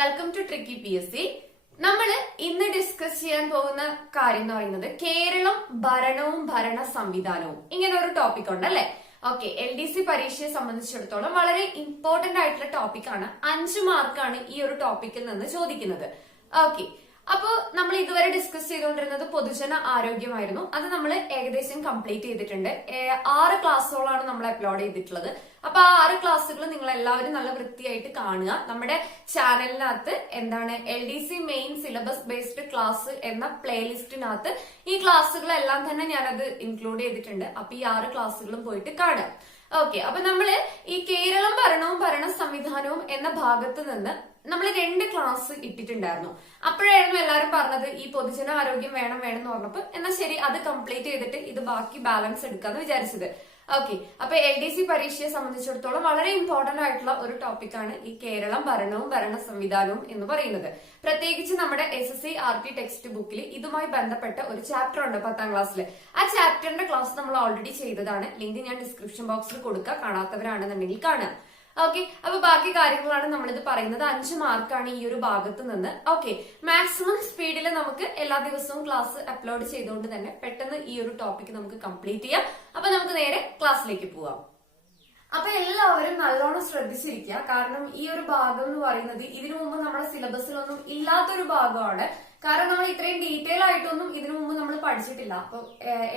Welcome to tricky PSC. നമ്മൾ ഇന്ന് discuss ചെയ്യാൻ പോകുന്ന കാര്യം എന്ന് പറയുന്നത് കേരളം ഭരണവും ഭരണ സംവിധാനവും ഇങ്ങനെ ഒരു ടോപ്പിക് ഉണ്ട് അല്ലെ. ഓക്കെ, LDC പരീക്ഷയെ സംബന്ധിച്ചിടത്തോളം വളരെ ഇമ്പോർട്ടന്റ് ആയിട്ടുള്ള ടോപ്പിക്കാണ്. 5 മാർക്കാണ് ഈ ഒരു ടോപ്പിക്കിൽ നിന്ന് ചോദിക്കുന്നത്. ഓക്കെ, അപ്പൊ നമ്മൾ ഇതുവരെ ഡിസ്കസ് ചെയ്തുകൊണ്ടിരുന്നത് പൊതുജന ആരോഗ്യമായിരുന്നു. അത് നമ്മൾ ഏകദേശം കംപ്ലീറ്റ് ചെയ്തിട്ടുണ്ട്. 6 ക്ലാസ്സുകളാണ് നമ്മൾ അപ്ലോഡ് ചെയ്തിട്ടുള്ളത്. അപ്പൊ ആ 6 ക്ലാസ്സുകൾ നിങ്ങൾ എല്ലാവരും നല്ല വൃത്തിയായിട്ട് കാണുക. നമ്മുടെ ചാനലിനകത്ത് എന്താണ് LDC main syllabus based class എന്ന പ്ലേലിസ്റ്റിനകത്ത് ഈ ക്ലാസ്സുകളെല്ലാം തന്നെ ഞാനത് ഇൻക്ലൂഡ് ചെയ്തിട്ടുണ്ട്. അപ്പൊ ഈ 6 ക്ലാസ്സുകളും പോയിട്ട് കാണുക. ഓക്കെ, അപ്പൊ നമ്മള് ഈ കേരളം ഭരണവും ഭരണ സംവിധാനവും എന്ന ഭാഗത്ത് നിന്ന് നമ്മൾ 2 ക്ലാസ് ഇട്ടിട്ടുണ്ടായിരുന്നു. അപ്പോഴായിരുന്നു എല്ലാവരും പറഞ്ഞത് ഈ പൊതുജന ആരോഗ്യം വേണം എന്ന് പറഞ്ഞപ്പോ എന്നാ ശരി അത് കംപ്ലീറ്റ് ചെയ്തിട്ട് ഇത് ബാക്കി ബാലൻസ് എടുക്കാന്ന് വിചാരിച്ചത്. ഓക്കെ, അപ്പൊ LDC പരീക്ഷയെ സംബന്ധിച്ചിടത്തോളം വളരെ ഇമ്പോർട്ടന്റ് ആയിട്ടുള്ള ഒരു ടോപ്പിക്കാണ് ഈ കേരളം ഭരണവും ഭരണ സംവിധാനവും എന്ന് പറയുന്നത്. പ്രത്യേകിച്ച് നമ്മുടെ SSC RT ടെക്സ്റ്റ് ബുക്കിൽ ഇതുമായി ബന്ധപ്പെട്ട ഒരു ചാപ്റ്റർ ഉണ്ട് 10ാം ക്ലാസ്സിൽ. ആ ചാപ്റ്ററിന്റെ ക്ലാസ് നമ്മൾ ഓൾറെഡി ചെയ്തതാണ്. ലിങ്ക് ഞാൻ ഡിസ്ക്രിപ്ഷൻ ബോക്സിൽ കൊടുക്കുക, കാണാത്തവരാണെന്നുണ്ടെങ്കിൽ കാണുക. ഓക്കെ, അപ്പൊ ബാക്കി കാര്യങ്ങളാണ് നമ്മളിത് പറയുന്നത്. 5 മാർക്കാണ് ഈ ഒരു ഭാഗത്ത് നിന്ന്. ഓക്കെ, മാക്സിമം സ്പീഡിൽ നമുക്ക് എല്ലാ ദിവസവും ക്ലാസ് അപ്ലോഡ് ചെയ്തുകൊണ്ട് തന്നെ പെട്ടെന്ന് ഈ ഒരു ടോപ്പിക് നമുക്ക് കംപ്ലീറ്റ് ചെയ്യാം. അപ്പൊ നമുക്ക് നേരെ ക്ലാസ്സിലേക്ക് പോവാം. അപ്പൊ എല്ലാവരും നല്ലോണം ശ്രദ്ധിച്ചിരിക്കുക. കാരണം ഈ ഒരു ഭാഗം എന്ന് പറയുന്നത് ഇതിനു മുമ്പ് നമ്മുടെ സിലബസിലൊന്നും ഇല്ലാത്തൊരു ഭാഗമാണ്. കാരണം നമ്മൾ ഇത്രയും ഡീറ്റെയിൽ ആയിട്ടൊന്നും ഇതിനു മുമ്പ് നമ്മൾ പഠിച്ചിട്ടില്ല. അപ്പൊ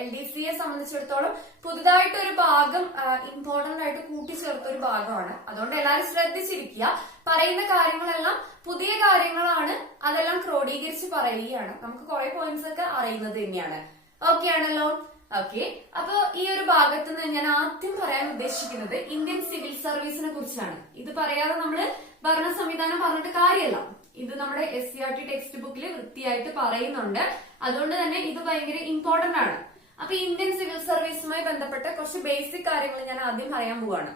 LDCയെ സംബന്ധിച്ചിടത്തോളം പുതുതായിട്ട് ഒരു ഭാഗം ഇമ്പോർട്ടന്റ് ആയിട്ട് കൂട്ടിച്ചേർത്ത ഒരു ഭാഗമാണ്. അതുകൊണ്ട് എല്ലാവരും ശ്രദ്ധിച്ചിരിക്കുക. പറയുന്ന കാര്യങ്ങളെല്ലാം പുതിയ കാര്യങ്ങളാണ്, അതെല്ലാം ക്രോഡീകരിച്ച് പറയുകയാണ്. നമുക്ക് കുറെ പോയിന്റ്സ് ഒക്കെ അറിയുന്നത് തന്നെയാണ്. ഓക്കെ ആണല്ലോ. ഓക്കെ, അപ്പൊ ഈ ഒരു ഭാഗത്ത് നിന്ന് ഞാൻ ആദ്യം പറയാൻ ഉദ്ദേശിക്കുന്നത് ഇന്ത്യൻ സിവിൽ സർവീസിനെ കുറിച്ചാണ്. ഇത് പറയാതെ നമ്മള് ഭരണ സംവിധാനം പറഞ്ഞിട്ട് കാര്യമല്ല. ഇത് നമ്മുടെ SCRT ടെക്സ്റ്റ് ബുക്കിൽ വൃത്തിയായിട്ട് പറയുന്നുണ്ട്. അതുകൊണ്ട് തന്നെ ഇത് ഭയങ്കര ഇമ്പോർട്ടന്റ് ആണ്. അപ്പൊ ഇന്ത്യൻ സിവിൽ സർവീസുമായി ബന്ധപ്പെട്ട കുറച്ച് ബേസിക് കാര്യങ്ങൾ ഞാൻ ആദ്യം പറയാൻ പോവാണ്.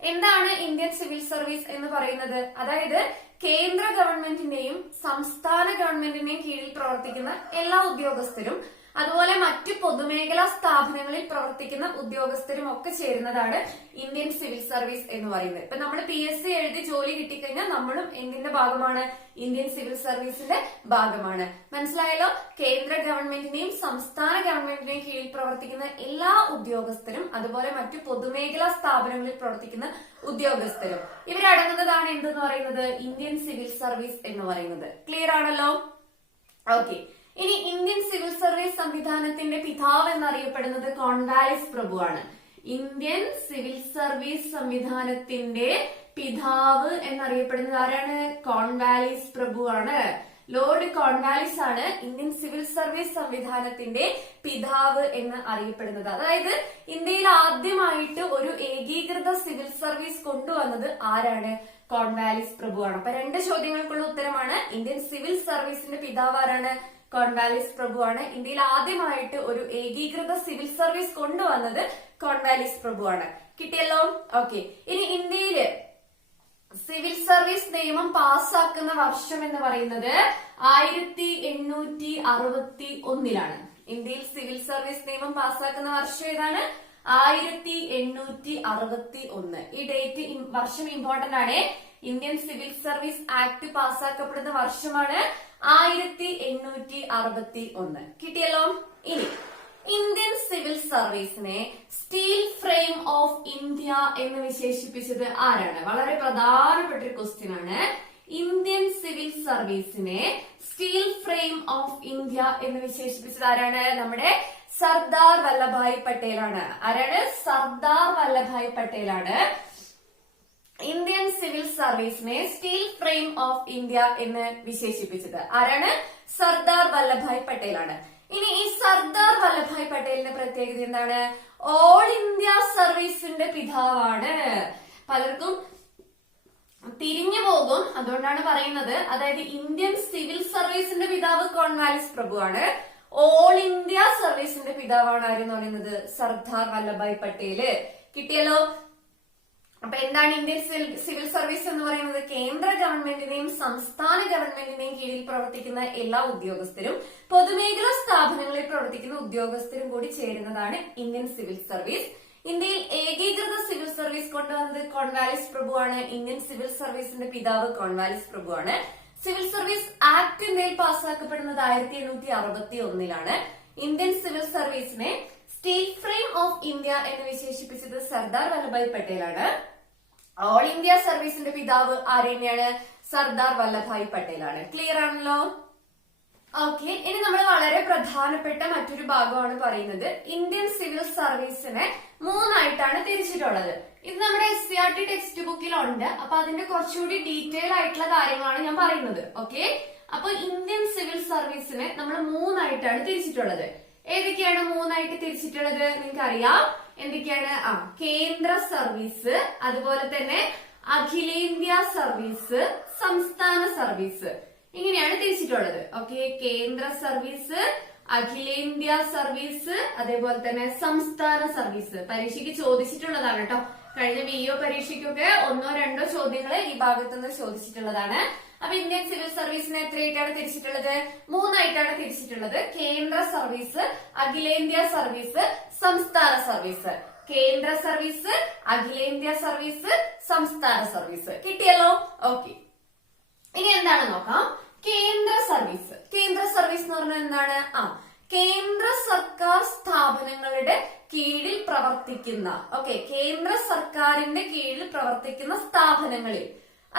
എന്താണ് ഇന്ത്യൻ സിവിൽ സർവീസ് എന്ന് പറയുന്നത്? അതായത് കേന്ദ്ര ഗവൺമെന്റിന്റെയും സംസ്ഥാന ഗവൺമെന്റിന്റെയും കീഴിൽ പ്രവർത്തിക്കുന്ന എല്ലാ ഉദ്യോഗസ്ഥരും അതുപോലെ മറ്റ് പൊതുമേഖലാ സ്ഥാപനങ്ങളിൽ പ്രവർത്തിക്കുന്ന ഉദ്യോഗസ്ഥരും ഒക്കെ ചേരുന്നതാണ് ഇന്ത്യൻ സിവിൽ സർവീസ് എന്ന് പറയുന്നത്. ഇപ്പൊ നമ്മൾ PSC എഴുതി ജോലി കിട്ടിക്കഴിഞ്ഞാൽ നമ്മളും എന്തിന്റെ ഭാഗമാണ്? ഇന്ത്യൻ സിവിൽ സർവീസിന്റെ ഭാഗമാണ്. മനസ്സിലായല്ലോ? കേന്ദ്ര ഗവൺമെന്റിന്റെയും സംസ്ഥാന ഗവൺമെന്റിന്റെയും കീഴിൽ പ്രവർത്തിക്കുന്ന എല്ലാ ഉദ്യോഗസ്ഥരും അതുപോലെ മറ്റു പൊതുമേഖലാ സ്ഥാപനങ്ങളിൽ പ്രവർത്തിക്കുന്ന ഉദ്യോഗസ്ഥരും ഇവരടങ്ങുന്നതാണ് എന്തെന്ന് പറയുന്നത്? ഇന്ത്യൻ സിവിൽ സർവീസ് എന്ന് പറയുന്നത്. ക്ലിയർ ആണല്ലോ? ഓക്കെ, ഇനി ഇന്ത്യൻ സിവിൽ സർവീസ് സംവിധാനത്തിന്റെ പിതാവ് എന്നറിയപ്പെടുന്നത് കോൺവാലിസ് പ്രഭുവാണ്. ഇന്ത്യൻ സിവിൽ സർവീസ് സംവിധാനത്തിന്റെ പിതാവ് എന്നറിയപ്പെടുന്നത് ആരാണ്? കോൺവാലിസ് പ്രഭുവാണ്. ലോർഡ് കോൺവാലിസ് ആണ് ഇന്ത്യൻ സിവിൽ സർവീസ് സംവിധാനത്തിന്റെ പിതാവ് എന്ന് അറിയപ്പെടുന്നത്. അതായത് ഇന്ത്യയിൽ ആദ്യമായിട്ട് ഒരു ഏകീകൃത സിവിൽ സർവീസ് കൊണ്ടുവന്നത് ആരാണ്? കോൺവാലിസ് പ്രഭുവാണ്. അപ്പൊ 2 ചോദ്യങ്ങൾക്കുള്ള ഉത്തരമാണ് ഇന്ത്യൻ സിവിൽ സർവീസിന്റെ പിതാവ് ആരാണ്? കോൺവാലിസ് പ്രഭുവാണ്. ഇന്ത്യയിൽ ആദ്യമായിട്ട് ഒരു ഏകീകൃത സിവിൽ സർവീസ് കൊണ്ടുവന്നത് കോൺവാലിസ് പ്രഭുവാണ്. കിട്ടിയല്ലോ? ഓക്കെ, ഇനി ഇന്ത്യയില് സിവിൽ സർവീസ് നിയമം പാസ്സാക്കുന്ന വർഷം എന്ന് പറയുന്നത് 1861 ഇന്ത്യയിൽ സിവിൽ സർവീസ് നിയമം പാസ്സാക്കുന്ന വർഷം ഏതാണ്? 1861. ഈ ഡേറ്റ് വർഷം ഇമ്പോർട്ടന്റ് ആണ്. ഇന്ത്യൻ സിവിൽ സർവീസ് ആക്ട് പാസ്സാക്കപ്പെടുന്ന വർഷമാണ് 1861. കിട്ടിയല്ലോ? ഇനി ഇന്ത്യൻ സിവിൽ സർവീസിനെ സ്റ്റീൽ ഫ്രെയിം ഓഫ് ഇന്ത്യ എന്ന് വിശേഷിപ്പിച്ചത് ആരാണ്? വളരെ പ്രധാനപ്പെട്ട ഒരു ക്വസ്റ്റ്യൻ ആണ്. ഇന്ത്യൻ സിവിൽ സർവീസിനെ സ്റ്റീൽ ഫ്രെയിം ഓഫ് ഇന്ത്യ എന്ന് വിശേഷിപ്പിച്ചത് ആരാണ്? നമ്മുടെ സർദാർ വല്ലഭായ് പട്ടേലാണ്. ആരാണ്? സർദാർ വല്ലഭായ് പട്ടേലാണ് ഇന്ത്യൻ സിവിൽ സർവീസിനെ സ്റ്റീൽ ഫ്രെയിം ഓഫ് ഇന്ത്യ എന്ന് വിശേഷിപ്പിച്ചത്. ആരാണ്? സർദാർ വല്ലഭായ് പട്ടേലാണ്. ഇനി ഈ സർദാർ വല്ലഭായ് പട്ടേലിന്റെ പ്രത്യേകത എന്താണ്? ഓൾ ഇന്ത്യ സർവീസിന്റെ പിതാവാണ്. പലർക്കും തിരിഞ്ഞു പോകും, അതുകൊണ്ടാണ് പറയുന്നത്. അതായത് ഇന്ത്യൻ സിവിൽ സർവീസിന്റെ പിതാവ് കോൺവാലിസ് പ്രഭുവാണ്. ഓൾ ഇന്ത്യ സർവീസിന്റെ പിതാവാണ് ആരെന്ന് പറയുന്നത്? സർദാർ വല്ലഭായ് പട്ടേല്. കിട്ടിയല്ലോ? അപ്പൊ എന്താണ് ഇന്ത്യൻ സിവിൽ സർവീസ് എന്ന് പറയുന്നത്? കേന്ദ്ര ഗവൺമെന്റിന്റെയും സംസ്ഥാന ഗവൺമെന്റിന്റെയും കീഴിൽ പ്രവർത്തിക്കുന്ന എല്ലാ ഉദ്യോഗസ്ഥരും പൊതുമേഖലാ സ്ഥാപനങ്ങളിൽ പ്രവർത്തിക്കുന്ന ഉദ്യോഗസ്ഥരും കൂടി ചേരുന്നതാണ് ഇന്ത്യൻ സിവിൽ സർവീസ്. ഇന്ത്യയിൽ ഏകീകൃത സിവിൽ സർവീസ് കൊണ്ടുവന്നത് കോൺവാലിസ് പ്രഭുവാണ്. ഇന്ത്യൻ സിവിൽ സർവീസിന്റെ പിതാവ് കോൺവാലിസ് പ്രഭുവാണ്. സിവിൽ സർവീസ് ആക്ട് ഇന്ത്യയിൽ പാസ്സാക്കപ്പെടുന്നത് 1861 ഇന്ത്യൻ സിവിൽ സർവീസിനെ സ്റ്റേറ്റ് ഫ്രെയിം ഓഫ് ഇന്ത്യ എന്ന് വിശേഷിപ്പിച്ചത് സർദാർ വല്ലഭായ് പട്ടേലാണ്. ഓൾ ഇന്ത്യ സർവീസിന്റെ പിതാവ് ആരെന്നെയാണ്? സർദാർ വല്ലഭായ് പട്ടേലാണ്. ക്ലിയർ ആണല്ലോ? ഓക്കെ, ഇനി നമ്മൾ വളരെ പ്രധാനപ്പെട്ട മറ്റൊരു ഭാഗമാണ് പറയുന്നത്. ഇന്ത്യൻ സിവിൽ സർവീസിനെ 3ആയിട്ടാണ് തിരിച്ചിട്ടുള്ളത്. ഇത് നമ്മുടെ SCERT ടെക്സ്റ്റ് ബുക്കിലുണ്ട്. അപ്പൊ അതിന്റെ കുറച്ചുകൂടി ഡീറ്റെയിൽ ആയിട്ടുള്ള കാര്യങ്ങളാണ് ഞാൻ പറയുന്നത്. ഓക്കെ, അപ്പൊ ഇന്ത്യൻ സിവിൽ സർവീസിനെ നമ്മൾ 3ആയിട്ടാണ് തിരിച്ചിട്ടുള്ളത്. ഏതൊക്കെയാണ് 3ആയിട്ട് തിരിച്ചിട്ടുള്ളത്? നിങ്ങൾക്ക് അറിയാം എന്തൊക്കെയാണ്? കേന്ദ്ര സർവീസ്, അതുപോലെ തന്നെ അഖിലേന്ത്യാ സർവീസ്, സംസ്ഥാന സർവീസ്, ഇങ്ങനെയാണ് തിരിച്ചിട്ടുള്ളത്. ഓക്കെ, കേന്ദ്ര സർവീസ്, അഖിലേന്ത്യാ സർവീസ്, അതേപോലെ തന്നെ സംസ്ഥാന സർവീസ്. പരീക്ഷയ്ക്ക് ചോദിച്ചിട്ടുള്ളതാണ് കേട്ടോ. കഴിഞ്ഞ VO പരീക്ഷയ്ക്കൊക്കെ 1-2 ചോദ്യങ്ങൾ ഈ ഭാഗത്തുനിന്ന് ചോദിച്ചിട്ടുള്ളതാണ്. അപ്പൊ ഇന്ത്യൻ സിവിൽ സർവീസിനെ എത്രയായിട്ടാണ് തിരിച്ചിട്ടുള്ളത്? 3ആയിട്ടാണ് തിരിച്ചിട്ടുള്ളത്. കേന്ദ്ര സർവീസ്, അഖിലേന്ത്യാ സർവീസ്, സംസ്ഥാന സർവീസ്. കേന്ദ്ര സർവീസ്, അഖിലേന്ത്യാ സർവീസ്, സംസ്ഥാന സർവീസ്. കിട്ടിയല്ലോ? ഓക്കെ, ഇനി എന്താണ് നോക്കാം. കേന്ദ്ര സർവീസ്. കേന്ദ്ര സർവീസ് എന്ന് പറഞ്ഞാൽ എന്താണ്? കേന്ദ്ര സർക്കാർ സ്ഥാപനങ്ങളുടെ കീഴിൽ പ്രവർത്തിക്കുന്ന, കേന്ദ്ര സർക്കാരിന്റെ കീഴിൽ പ്രവർത്തിക്കുന്ന സ്ഥാപനങ്ങളിൽ,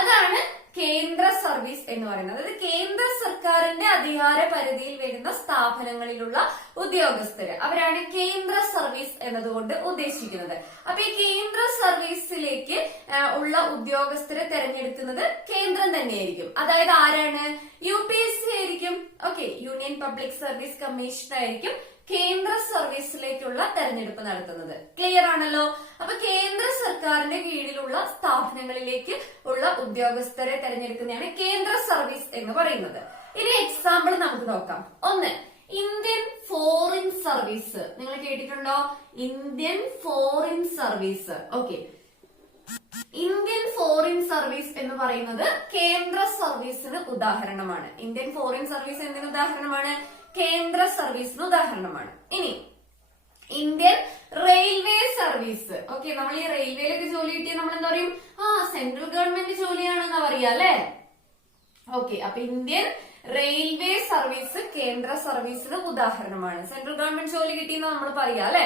അതാണ് കേന്ദ്ര സർവീസ് എന്ന് പറയുന്നത്. അതായത് കേന്ദ്ര സർക്കാരിന്റെ അധികാര പരിധിയിൽ വരുന്ന സ്ഥാപനങ്ങളിലുള്ള ഉദ്യോഗസ്ഥര്, അവരാണ് കേന്ദ്ര സർവീസ് എന്നതുകൊണ്ട് ഉദ്ദേശിക്കുന്നത്. അപ്പൊ ഈ കേന്ദ്ര സർവീസിലേക്ക് ഉള്ള ഉദ്യോഗസ്ഥരെ തെരഞ്ഞെടുക്കുന്നത് കേന്ദ്രം തന്നെയായിരിക്കും. അതായത് ആരാണ്? UPSC ആയിരിക്കും. യൂണിയൻ പബ്ലിക് സർവീസ് കമ്മീഷൻ ആയിരിക്കും കേന്ദ്ര സർവീസിലേക്കുള്ള തെരഞ്ഞെടുപ്പ് നടത്തുന്നത്. ക്ലിയർ ആണല്ലോ? അപ്പൊ കേന്ദ്ര സർക്കാരിന്റെ കീഴിലുള്ള സ്ഥാപനങ്ങളിലേക്ക് ഉള്ള ഉദ്യോഗസ്ഥരെ തെരഞ്ഞെടുക്കുന്നതാണ് കേന്ദ്ര സർവീസ് എന്ന് പറയുന്നത്. ഇനി എക്സാമ്പിൾ നമുക്ക് നോക്കാം. 1, ഇന്ത്യൻ ഫോറിൻ സർവീസ്. നിങ്ങൾ കേട്ടിട്ടുണ്ടോ? Indian foreign service. Indian foreign service എന്ന് പറയുന്നത് കേന്ദ്ര സർവീസിന് ഉദാഹരണമാണ്. ഇന്ത്യൻ ഫോറിൻ സർവീസ് എന്തിന് ഉദാഹരണമാണ്? കേന്ദ്ര സർവീസിന് ഉദാഹരണമാണ്. ഇനി ഇന്ത്യൻ റെയിൽവേ സർവീസ്. നമ്മൾ ഈ റെയിൽവേയിലൊക്കെ ജോലി കിട്ടിയ നമ്മൾ എന്താ പറയും? സെൻട്രൽ ഗവൺമെന്റ് ജോലിയാണെന്നാ പറയാ അല്ലെ? അപ്പൊ ഇന്ത്യൻ റെയിൽവേ സർവീസ് കേന്ദ്ര സർവീസിന് ഉദാഹരണമാണ്. സെൻട്രൽ ഗവൺമെന്റ് ജോലി കിട്ടിയെന്ന് നമ്മൾ പറയാ അല്ലെ?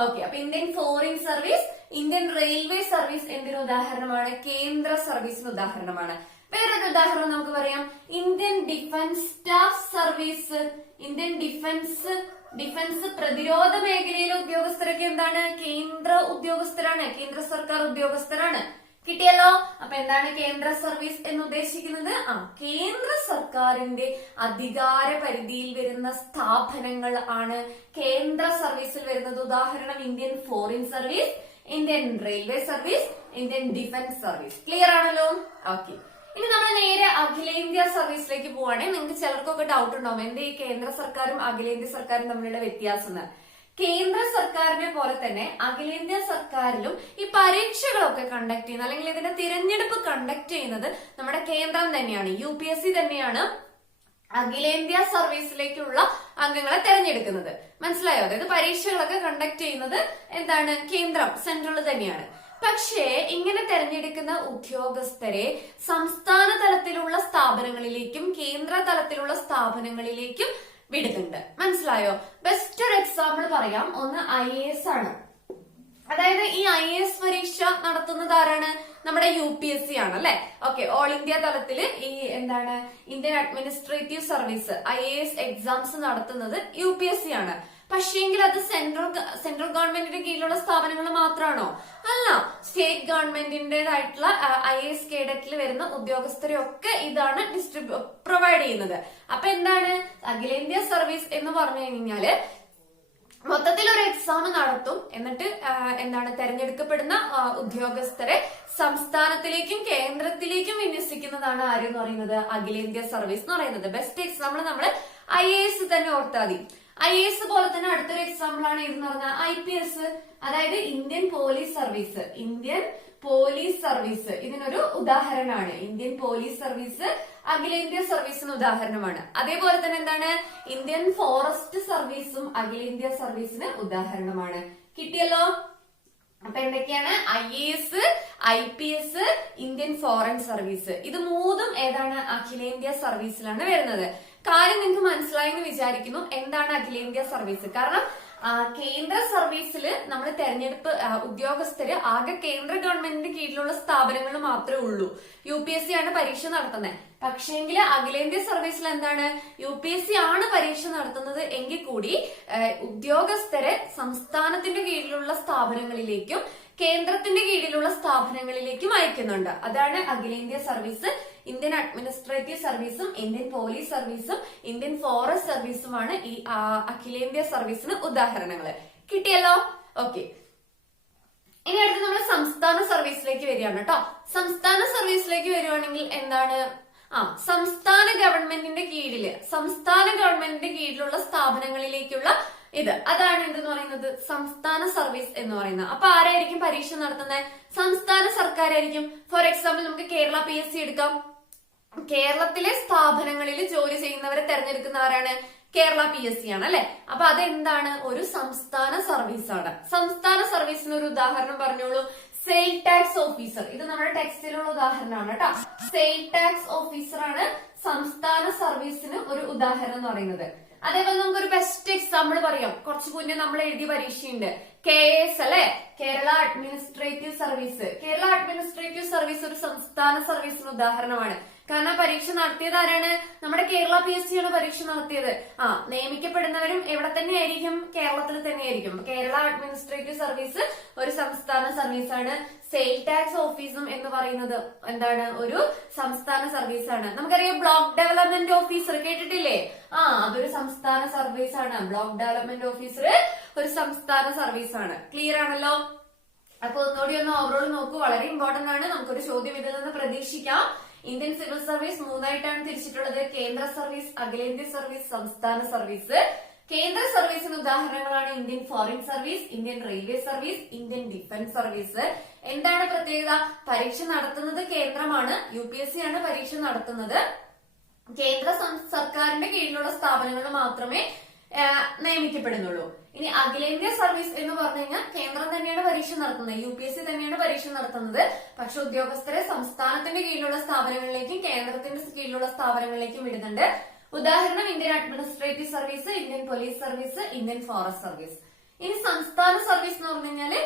അപ്പൊ Indian foreign service, Indian railway service എന്തിന് ഉദാഹരണമാണ്? കേന്ദ്ര സർവീസിന് ഉദാഹരണമാണ്. വേറൊരു ഉദാഹരണം നമുക്ക് പറയാം. Indian defence staff service. Indian defence പ്രതിരോധ മേഖലയിലെ ഉദ്യോഗസ്ഥരൊക്കെ എന്താണ്? കേന്ദ്ര ഉദ്യോഗസ്ഥരാണ്, കേന്ദ്ര സർക്കാർ ഉദ്യോഗസ്ഥരാണ്. കിട്ടിയല്ലോ? അപ്പൊ എന്താണ് കേന്ദ്ര സർവീസ് എന്ന് ഉദ്ദേശിക്കുന്നത്? കേന്ദ്ര സർക്കാരിന്റെ അധികാര പരിധിയിൽ വരുന്ന സ്ഥാപനങ്ങൾ ആണ് കേന്ദ്ര സർവീസിൽ വരുന്നത്. ഉദാഹരണം Indian foreign service, Indian railway service, Indian defence service. Clear ആണല്ലോ? ഇനി നമ്മൾ നേരെ അഖിലേന്ത്യാ സർവീസിലേക്ക് പോവാണെങ്കിൽ നിങ്ങൾക്ക് ചിലർക്കൊക്കെ ഡൗട്ട് ഉണ്ടാവും, എന്റെ ഈ കേന്ദ്ര സർക്കാരും അഖിലേന്ത്യാ സർക്കാരും തമ്മിലുള്ള വ്യത്യാസം. കേന്ദ്ര സർക്കാരിനെ പോലെ തന്നെ അഖിലേന്ത്യാ സർക്കാരിലും ഈ പരീക്ഷകളൊക്കെ കണ്ടക്ട് ചെയ്യുന്നത്, അല്ലെങ്കിൽ ഇതിന്റെ തിരഞ്ഞെടുപ്പ് കണ്ടക്ട് ചെയ്യുന്നത് നമ്മുടെ കേന്ദ്രം തന്നെയാണ്. UPSC തന്നെയാണ് അഖിലേന്ത്യാ സർവീസിലേക്കുള്ള അംഗങ്ങളെ തെരഞ്ഞെടുക്കുന്നത്. മനസ്സിലായോ? അതായത് പരീക്ഷകളൊക്കെ കണ്ടക്ട് ചെയ്യുന്നത് എന്താണ്? കേന്ദ്രം, സെൻട്രൽ തന്നെയാണ്. പക്ഷേ ഇങ്ങനെ തെരഞ്ഞെടുക്കുന്ന ഉദ്യോഗസ്ഥരെ സംസ്ഥാന തലത്തിലുള്ള സ്ഥാപനങ്ങളിലേക്കും കേന്ദ്ര തലത്തിലുള്ള സ്ഥാപനങ്ങളിലേക്കും വിടുന്നുണ്ട്. മനസ്സിലായോ? ബെസ്റ്റ് ഒരു എക്സാമ്പിൾ പറയാം. ഒന്ന് IAS ആണ്. അതായത് ഈ IAS പരീക്ഷ നടത്തുന്നത് ആരാണ്? നമ്മുടെ UPSC ആണ് അല്ലെ? ഓൾ ഇന്ത്യ തലത്തില് ഈ എന്താണ് Indian administrative service IAS exams നടത്തുന്നത് UPSC ആണ്. പക്ഷേങ്കിൽ അത് സെൻട്രൽ ഗവൺമെന്റിന്റെ കീഴിലുള്ള സ്ഥാപനങ്ങൾ മാത്രമാണോ? അല്ല, സ്റ്റേറ്റ് ഗവൺമെന്റിന്റേതായിട്ടുള്ള IAS കേഡറ്റിൽ വരുന്ന ഉദ്യോഗസ്ഥരെയൊക്കെ ഇതാണ് പ്രൊവൈഡ് ചെയ്യുന്നത്. അപ്പൊ എന്താണ് അഖിലേന്ത്യാ സർവീസ് എന്ന് പറഞ്ഞു കഴിഞ്ഞാല് മൊത്തത്തിൽ ഒരു എക്സാം നടത്തും. എന്നിട്ട് എന്താണ് തെരഞ്ഞെടുക്കപ്പെടുന്ന ഉദ്യോഗസ്ഥരെ സംസ്ഥാനത്തിലേക്കും കേന്ദ്രത്തിലേക്കും വിന്യസിക്കുന്നതാണ് ആരെന്ന് പറയുന്നത്? അഖിലേന്ത്യാ സർവീസ് എന്ന് പറയുന്നത്. ബെസ്റ്റ് എക്സാമ്പിൾ നമ്മൾ IAS തന്നെ ഓർത്താൽ മതി. IAS പോലെ തന്നെ അടുത്തൊരു എക്സാമ്പിൾ ആണ് ഇതെന്ന് പറഞ്ഞാൽ IPS, അതായത് Indian police service. Indian police service ഇതിനൊരു ഉദാഹരണമാണ്. ഇന്ത്യൻ പോലീസ് സർവീസ് അഖിലേന്ത്യാ സർവീസിന് ഉദാഹരണമാണ്. അതേപോലെ തന്നെ എന്താണ് ഇന്ത്യൻ ഫോറസ്റ്റ് സർവീസും അഖിലേന്ത്യാ സർവീസിന് ഉദാഹരണമാണ്. കിട്ടിയല്ലോ? അപ്പൊ എന്തൊക്കെയാണ്? IAS, IPS, Indian foreign service. ഇത് മൂന്നും ഏതാണ്? അഖിലേന്ത്യാ സർവീസിലാണ് വരുന്നത്. കാര്യം നിങ്ങൾക്ക് മനസ്സിലായി എന്ന് വിചാരിക്കുന്നു. എന്താണ് അഖിലേന്ത്യാ സർവീസ്? കാരണം കേന്ദ്ര സർവീസിൽ നമ്മൾ തെരഞ്ഞെടുപ്പ് ഉദ്യോഗസ്ഥര് ആകെ കേന്ദ്ര ഗവൺമെന്റിന്റെ കീഴിലുള്ള സ്ഥാപനങ്ങൾ മാത്രമേ ഉള്ളൂ. UPSC ആണ് പരീക്ഷ നടത്തുന്നത്. പക്ഷേങ്കിൽ അഖിലേന്ത്യാ സർവീസിൽ എന്താണ്? UPSC ആണ് പരീക്ഷ നടത്തുന്നത് എങ്കിൽ കൂടി ഉദ്യോഗസ്ഥരെ സംസ്ഥാനത്തിന്റെ കീഴിലുള്ള സ്ഥാപനങ്ങളിലേക്കും കേന്ദ്രത്തിന്റെ കീഴിലുള്ള സ്ഥാപനങ്ങളിലേക്കും അയക്കുന്നുണ്ട്. അതാണ് അഖിലേന്ത്യാ സർവീസ്. ഇന്ത്യൻ അഡ്മിനിസ്ട്രേറ്റീവ് സർവീസും ഇന്ത്യൻ പോലീസ് സർവീസും ഇന്ത്യൻ ഫോറസ്റ്റ് സർവീസുമാണ് ഈ അഖിലേന്ത്യാ സർവീസിന് ഉദാഹരണങ്ങള്. കിട്ടിയല്ലോ? ഓക്കെ. ഇനി അടുത്ത് നമ്മൾ സംസ്ഥാന സർവീസിലേക്ക് വരികയാണ് കേട്ടോ. സംസ്ഥാന സർവീസിലേക്ക് വരുവാണെങ്കിൽ എന്താണ്? സംസ്ഥാന ഗവൺമെന്റിന്റെ കീഴിലുള്ള സ്ഥാപനങ്ങളിലേക്കുള്ള അതാണ് എന്തെന്ന് പറയുന്നത്? സംസ്ഥാന സർവീസ് എന്ന് പറയുന്നത്. അപ്പൊ ആരായിരിക്കും പരീക്ഷ നടത്തുന്നത്? സംസ്ഥാന സർക്കാരായിരിക്കും. ഫോർ എക്സാമ്പിൾ നമുക്ക് കേരള PSC എടുക്കാം. കേരളത്തിലെ സ്ഥാപനങ്ങളിൽ ജോലി ചെയ്യുന്നവരെ തെരഞ്ഞെടുക്കുന്ന ആരാണ്? കേരള PSC ആണ് അല്ലെ? അപ്പൊ അതെന്താണ്? ഒരു സംസ്ഥാന സർവീസാണ്. സംസ്ഥാന സർവീസിന് ഒരു ഉദാഹരണം പറഞ്ഞോളൂ. Sale tax officer. ഇത് നമ്മുടെ ടെക്സ്റ്റിലുള്ള ഉദാഹരണമാണ് കേട്ടോ. സെയിൽ ടാക്സ് ഓഫീസർ ആണ് സംസ്ഥാന സർവീസിന് ഒരു ഉദാഹരണം എന്ന് പറയുന്നത്. അതേപോലെ നമുക്കൊരു ബെസ്റ്റ് എക്സാമ്പിൾ പറയാം. കുറച്ചു മുന്നേ നമ്മൾ എഴുതിയ പരീക്ഷയുണ്ട്, KS അല്ലെ, Kerala administrative service. Kerala administrative service ഒരു സംസ്ഥാന സർവീസിന് ഉദാഹരണമാണ്. കാരണം പരീക്ഷ നടത്തിയത് ആരാണ്? നമ്മുടെ കേരള PSC ആണ് പരീക്ഷ നടത്തിയത്. നിയമിക്കപ്പെടുന്നവരും എവിടെ തന്നെയായിരിക്കും? കേരളത്തിൽ തന്നെയായിരിക്കും. കേരള അഡ്മിനിസ്ട്രേറ്റീവ് സർവീസ് ഒരു സംസ്ഥാന സർവീസാണ്. സെയിൽ ടാക്സ് ഓഫീസും എന്ന് പറയുന്നത് എന്താണ്? ഒരു സംസ്ഥാന സർവീസാണ്. നമുക്കറിയാം ബ്ലോക്ക് ഡെവലപ്മെന്റ് ഓഫീസർ കേട്ടിട്ടില്ലേ? അതൊരു സംസ്ഥാന സർവീസാണ്. ബ്ലോക്ക് ഡെവലപ്മെന്റ് ഓഫീസർ ഒരു സംസ്ഥാന സർവീസാണ്. ക്ലിയർ ആണല്ലോ? അപ്പൊ ഒന്നുകൂടി ഒന്ന് ഓവറോൾ നോക്കൂ. വളരെ ഇമ്പോർട്ടന്റ് ആണ്. നമുക്കൊരു ചോദ്യം ഇതിൽ നിന്ന് പ്രതീക്ഷിക്കാം. ഇന്ത്യൻ സിവിൽ സർവീസ് മൂന്നായിട്ടാണ് തിരിച്ചിട്ടുള്ളത്. കേന്ദ്ര സർവീസ്, അഖിലേന്ത്യാ സർവീസ്, സംസ്ഥാന സർവീസ്. കേന്ദ്ര സർവീസിന് ഉദാഹരണങ്ങളാണ് Indian foreign service, Indian railway service, Indian defence service. എന്താണ് പ്രത്യേകത? പരീക്ഷ നടത്തുന്നത് കേന്ദ്രമാണ്. UPSC ആണ് പരീക്ഷ നടത്തുന്നത്. കേന്ദ്ര സർക്കാരിന്റെ കീഴിലുള്ള സ്ഥാപനങ്ങൾ മാത്രമേ നിയമിക്കപ്പെടുന്നുള്ളൂ. ഇനി അഖിലേന്ത്യാ സർവീസ് എന്ന് പറഞ്ഞു കഴിഞ്ഞാൽ കേന്ദ്രം തന്നെയാണ് പരീക്ഷ നടത്തുന്നത്, UPSC തന്നെയാണ് പരീക്ഷ നടത്തുന്നത്. പക്ഷെ ഉദ്യോഗസ്ഥരെ സംസ്ഥാനത്തിന്റെ കീഴിലുള്ള സ്ഥാപനങ്ങളിലേക്കും കേന്ദ്രത്തിന്റെ കീഴിലുള്ള സ്ഥാപനങ്ങളിലേക്കും വിടുന്നുണ്ട്. ഉദാഹരണം Indian administrative service, Indian police service, Indian forest service. ഇനി സംസ്ഥാന സർവീസ് എന്ന് പറഞ്ഞു കഴിഞ്ഞാല്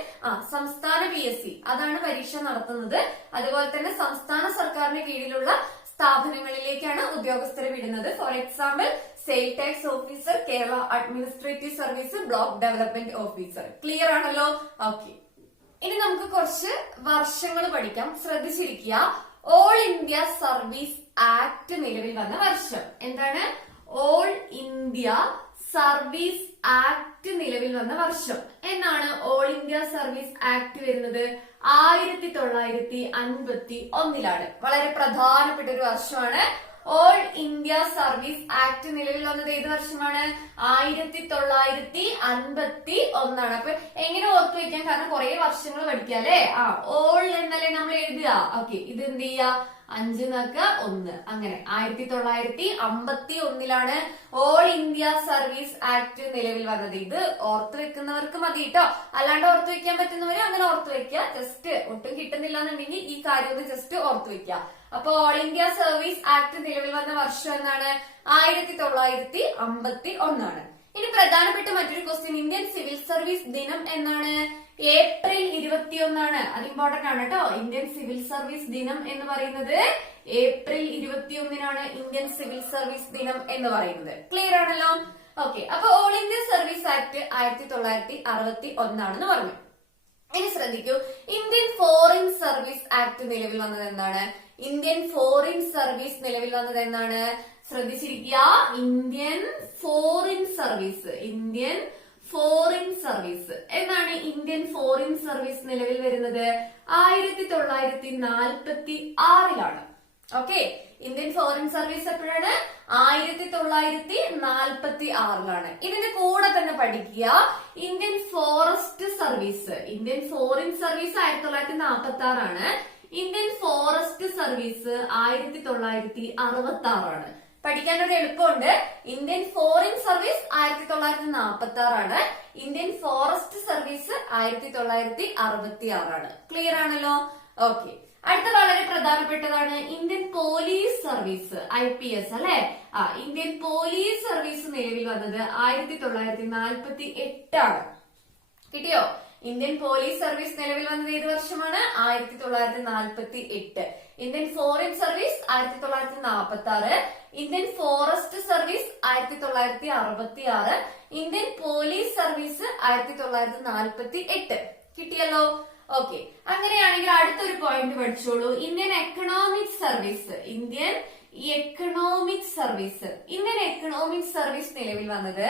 സംസ്ഥാന PSC അതാണ് പരീക്ഷ നടത്തുന്നത്. അതുപോലെ തന്നെ സംസ്ഥാന സർക്കാരിന് കീഴിലുള്ള സ്ഥാപനങ്ങളിലേക്കാണ് ഉദ്യോഗസ്ഥരെ വിടുന്നത്. For example sale tax officer, Kerala administrative service, block development officer. Clear ആണല്ലോ? ഓക്കെ. ഇനി നമുക്ക് കുറച്ച് വർഷങ്ങൾ പഠിക്കാം. ശ്രദ്ധിച്ചിരിക്കുക. ഓൾ ഇന്ത്യ സർവീസ് ആക്ട് നിലവിൽ വന്ന വർഷം എന്താണ്? ഓൾ ഇന്ത്യ സർവീസ് ആക്ട് നിലവിൽ വന്ന വർഷം എന്നാണ് ഓൾ ഇന്ത്യ സർവീസ് ആക്ട് വരുന്നത്? 1951 വളരെ പ്രധാനപ്പെട്ട ഒരു വർഷമാണ്. ഓൾ ഇന്ത്യ സർവീസ് ആക്ട് നിലവിൽ വന്നത് ഏത് വർഷമാണ്? 1951. അപ്പൊ എങ്ങനെ ഓർത്തു വെക്കാം? കാരണം കുറെ വർഷങ്ങൾ പഠിക്കാം അല്ലെ? ഓൾ എന്നല്ലേ നമ്മൾ എഴുതുക. ഓക്കെ, ഇത് എന്ത് ചെയ്യാ? 5 നോക്ക 1 അങ്ങനെ 1951 ഓൾ ഇന്ത്യ സർവീസ് ആക്ട് നിലവിൽ വന്നത്. ഇത് ഓർത്തു വെക്കുന്നവർക്ക് മതി കേട്ടോ. അല്ലാണ്ട് ഓർത്തു വെക്കാൻ പറ്റുന്നവര് അങ്ങനെ ഓർത്തു വെക്കുക. ജസ്റ്റ് ഒട്ടും കിട്ടുന്നില്ല എന്നുണ്ടെങ്കിൽ ഈ കാര്യം ഒന്ന് ജസ്റ്റ് ഓർത്തു വെക്കുക. അപ്പൊ ഓൾ ഇന്ത്യ സർവീസ് ആക്ട് നിലവിൽ വന്ന വർഷം എന്നാണ്? 1951. ഇനി പ്രധാനപ്പെട്ട മറ്റൊരു ക്വസ്റ്റ്യൻ, ഇന്ത്യൻ സിവിൽ സർവീസ് ദിനം എന്നാണ്? ഏപ്രിൽ 21. അത് ഇമ്പോർട്ടന്റ് ആണ് കേട്ടോ. ഇന്ത്യൻ സിവിൽ സർവീസ് ദിനം എന്ന് പറയുന്നത് ഏപ്രിൽ 21 ഇന്ത്യൻ സിവിൽ സർവീസ് ദിനം എന്ന് പറയുന്നത്. ക്ലിയർ ആണല്ലോ? ഓക്കെ. അപ്പൊ ഓൾ ഇന്ത്യ സർവീസ് ആക്ട് 1961 പറഞ്ഞു. ഇനി ശ്രദ്ധിക്കൂ, ഇന്ത്യൻ ഫോറിൻ സർവീസ് ആക്ട് നിലവിൽ വന്നത് എന്താണ്? ഇന്ത്യൻ ഫോറിൻ സർവീസ് നിലവിൽ വന്നത് എന്നാണ്? ശ്രദ്ധിച്ചിരിക്കുക. ഇന്ത്യൻ ഫോറിൻ സർവീസ് എന്നാണ് ഇന്ത്യൻ ഫോറിൻ സർവീസ് നിലവിൽ വരുന്നത് 1946. ഓക്കെ, ഇന്ത്യൻ ഫോറിൻ സർവീസ് എപ്പോഴാണ്? 1946. ഇതിന്റെ കൂടെ തന്നെ പഠിക്കുക Indian forest service. Indian foreign service 1946. Indian forest service 1966. പഠിക്കാൻ ഒരു എളുപ്പമുണ്ട്. Indian foreign service 1946. Indian forest service 1966. Clear ആണല്ലോ? ഓക്കെ, അടുത്ത വളരെ പ്രധാനപ്പെട്ടതാണ് ഇന്ത്യൻ പോലീസ് സർവീസ്, IPS അല്ലെ. ഇന്ത്യൻ പോലീസ് സർവീസ് നിലവിൽ വന്നത് 1948 ആണ്. കിട്ടിയോ? ഇന്ത്യൻ പോലീസ് സർവീസ് നിലവിൽ വന്നത് ഏത് വർഷമാണ്? 1948. Indian foreign service 1946, Indian forest service 1966, Indian police service 1948. കിട്ടിയല്ലോ? ഓക്കെ, അങ്ങനെയാണെങ്കിൽ അടുത്തൊരു പോയിന്റ് പഠിച്ചോളൂ. Indian economic service, Indian economic service നിലവിൽ വന്നത്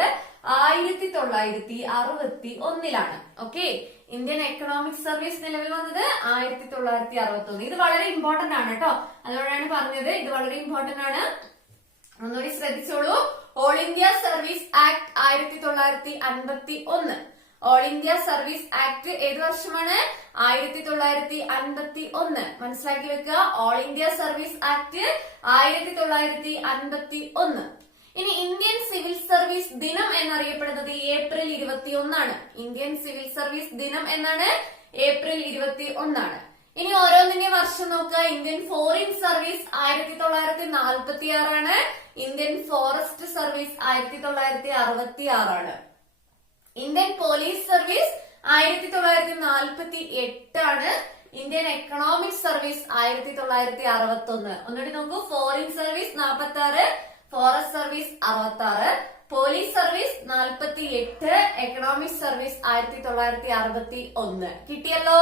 1961. ഓക്കെ, ഇന്ത്യൻ എക്കണോമിക് സർവീസ് നിലവിൽ വന്നത് 1961. ഇത് വളരെ ഇമ്പോർട്ടന്റ് ആണ് കേട്ടോ, അതുകൊണ്ടാണ് പറഞ്ഞത് ഇത് വളരെ ഇമ്പോർട്ടന്റ് ആണ്. ഒന്നുകൂടി ശ്രദ്ധിച്ചോളൂ. All India service act 1951. All India service act ഏത് വർഷമാണ്? 1951. മനസ്സിലാക്കി വെക്കുക. All India service act 1951. ഇനി ഇന്ത്യൻ സിവിൽ സർവീസ് ദിനം എന്നറിയപ്പെടുന്നത് ഏപ്രിൽ 21. ഇന്ത്യൻ സിവിൽ സർവീസ് ദിനം എന്നാണ് ഏപ്രിൽ 21. ഇനി ഓരോന്നിന്റെ വർഷം നോക്കുക. ഇന്ത്യൻ ഫോറിൻ സർവീസ് 1946 ആണ്. ഇന്ത്യൻ ഫോറസ്റ്റ് സർവീസ് 1966 ആണ്. ഇന്ത്യൻ പോലീസ് സർവീസ് 1948 ആണ്. Indian economic service 1961. ഒന്നുകൂടി നോക്കൂ. Foreign service 46, forest service 66, police service 48, economic service 1961. കിട്ടിയല്ലോ?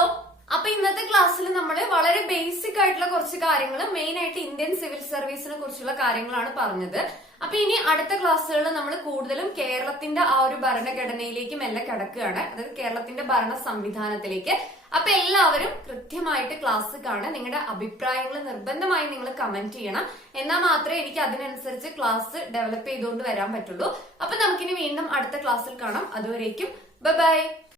അപ്പൊ ഇന്നത്തെ ക്ലാസ്സിൽ നമ്മൾ വളരെ ബേസിക് ആയിട്ടുള്ള കുറച്ച് കാര്യങ്ങൾ, മെയിൻ ആയിട്ട് ഇന്ത്യൻ സിവിൽ സർവീസിനെ കുറിച്ചുള്ള കാര്യങ്ങളാണ് പറഞ്ഞത്. അപ്പൊ ഇനി അടുത്ത ക്ലാസ്സുകളിൽ നമ്മൾ കൂടുതലും കേരളത്തിന്റെ ആ ഒരു ഭരണഘടനയിലേക്ക് മെല്ലെ കിടക്കുകയാണ്, അതായത് കേരളത്തിന്റെ ഭരണ സംവിധാനത്തിലേക്ക്. അപ്പൊ എല്ലാവരും കൃത്യമായിട്ട് ക്ലാസ് കാണുക. നിങ്ങളുടെ അഭിപ്രായങ്ങൾ നിർബന്ധമായി നിങ്ങൾ കമന്റ് ചെയ്യണം, എന്നാൽ മാത്രമേ എനിക്ക് അതിനനുസരിച്ച് ക്ലാസ് ഡെവലപ്പ് ചെയ്തുകൊണ്ട് വരാൻ പറ്റുള്ളൂ. അപ്പൊ നമുക്കിനി വീണ്ടും അടുത്ത ക്ലാസ്സിൽ കാണാം. അതുവരേക്കും ബൈ ബൈ.